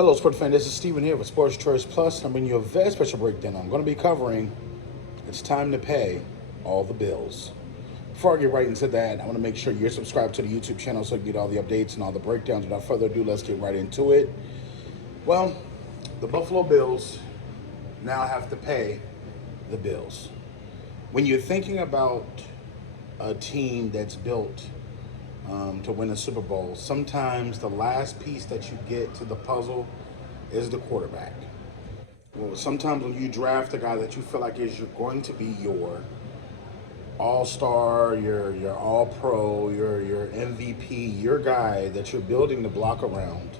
Hello, sports fan. This is Steven here with Sports Choice Plus. I'm bringing you a very special breakdown. I'm going to be covering It's Time to Pay All the Bills. Before I get right into that, I want to make sure you're subscribed to the YouTube channel so you get all the updates and all the breakdowns. Without further ado, let's get right into it. Well, the Buffalo Bills now have to pay the bills. When you're thinking about a team that's built to win a Super Bowl, sometimes the last piece that you get to the puzzle is the quarterback. Well, sometimes when you draft a guy that you feel like is going to be your all-star, your all-pro, your MVP, your guy that you're building the block around,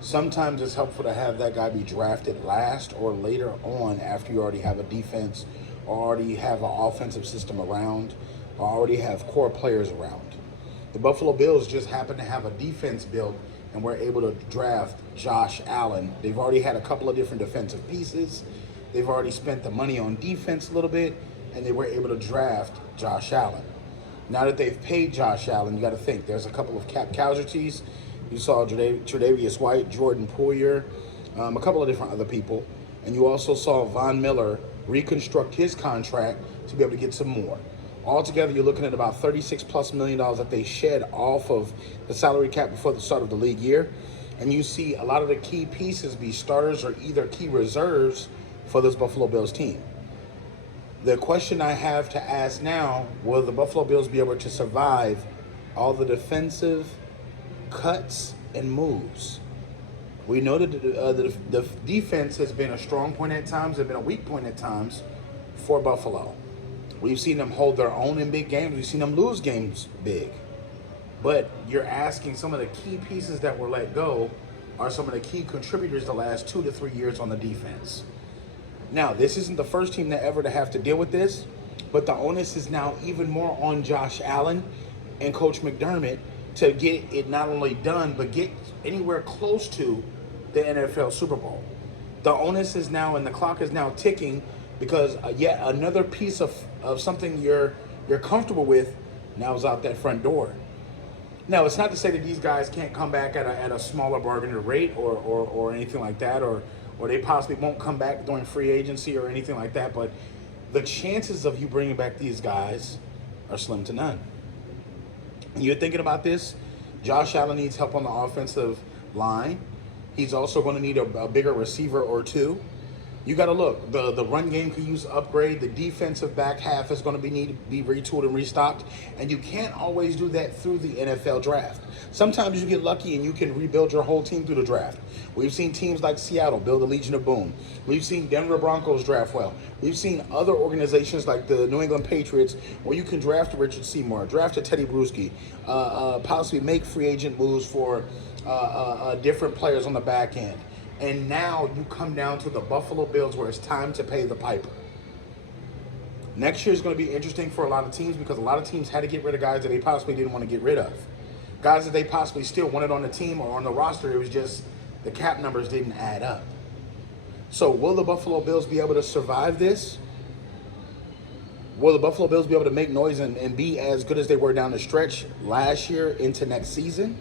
sometimes it's helpful to have that guy be drafted last or later on after you already have a defense, or already have an offensive system around, or already have core players around. The Buffalo Bills just happen to have a defense built and were able to draft Josh Allen. They've already had a couple of different defensive pieces. They've already spent the money on defense a little bit, and they were able to draft Josh Allen. Now that they've paid Josh Allen, you got to think there's a couple of cap casualties. You saw Tre'Davious White, Jordan Poyer, a couple of different other people. And you also saw Von Miller reconstruct his contract to be able to get some more. Altogether, you're looking at about $36+ million that they shed off of the salary cap before the start of the league year. And you see a lot of the key pieces be starters or either key reserves for this Buffalo Bills team. The question I have to ask now, will the Buffalo Bills be able to survive all the defensive cuts and moves? We know that the defense has been a strong point at times, has been a weak point at times for Buffalo. We've seen them hold their own in big games. We've seen them lose games big. But you're asking, some of the key pieces that were let go are some of the key contributors the last 2 to 3 years on the defense. Now, this isn't the first team to ever to have to deal with this, but the onus is now even more on Josh Allen and Coach McDermott to get it not only done, but get anywhere close to the NFL Super Bowl. The onus is now, and the clock is now ticking, because yet another piece of something you're comfortable with now is out that front door. Now, it's not to say that these guys can't come back at a smaller bargain rate or anything like that, or they possibly won't come back during free agency or anything like that, but the chances of you bringing back these guys are slim to none. You're thinking about this, Josh Allen needs help on the offensive line. He's also going to need a bigger receiver or two. You got to look. The run game could use upgrade. The defensive back half is going to need to be retooled and restocked. And you can't always do that through the NFL draft. Sometimes you get lucky and you can rebuild your whole team through the draft. We've seen teams like Seattle build a Legion of Boom. We've seen Denver Broncos draft well. We've seen other organizations like the New England Patriots where you can draft a Richard Seymour, draft a Teddy Bruschi, possibly make free agent moves for different players on the back end. And now you come down to the Buffalo Bills where it's time to pay the piper. Next year is going to be interesting for a lot of teams because a lot of teams had to get rid of guys that they possibly didn't want to get rid of. Guys that they possibly still wanted on the team or on the roster, it was just the cap numbers didn't add up. So will the Buffalo Bills be able to survive this? Will the Buffalo Bills be able to make noise and be as good as they were down the stretch last year into next season?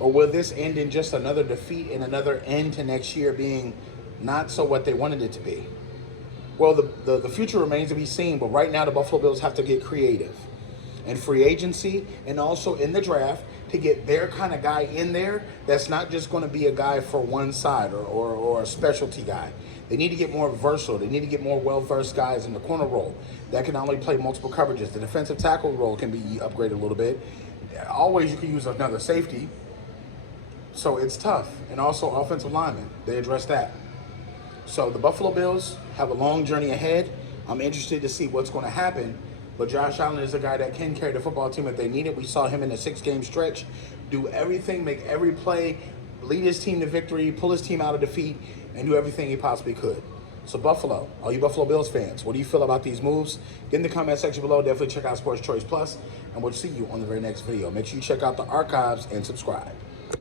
Or will this end in just another defeat and another end to next year being not so what they wanted it to be? Well, the future remains to be seen, but right now the Buffalo Bills have to get creative in free agency and also in the draft to get their kind of guy in there that's not just going to be a guy for one side or a specialty guy. They need to get more versatile. They need to get more well-versed guys in the corner role that can not only play multiple coverages. The defensive tackle role can be upgraded a little bit. Always you can use another safety. So it's tough. And also offensive linemen, they address that. So the Buffalo Bills have a long journey ahead. I'm interested to see what's going to happen. But Josh Allen is a guy that can carry the football team if they need it. We saw him in a 6-game stretch do everything, make every play, lead his team to victory, pull his team out of defeat, and do everything he possibly could. So Buffalo, all you Buffalo Bills fans, what do you feel about these moves? Get in the comment section below. Definitely check out Sports Choice Plus, and we'll see you on the very next video. Make sure you check out the archives and subscribe.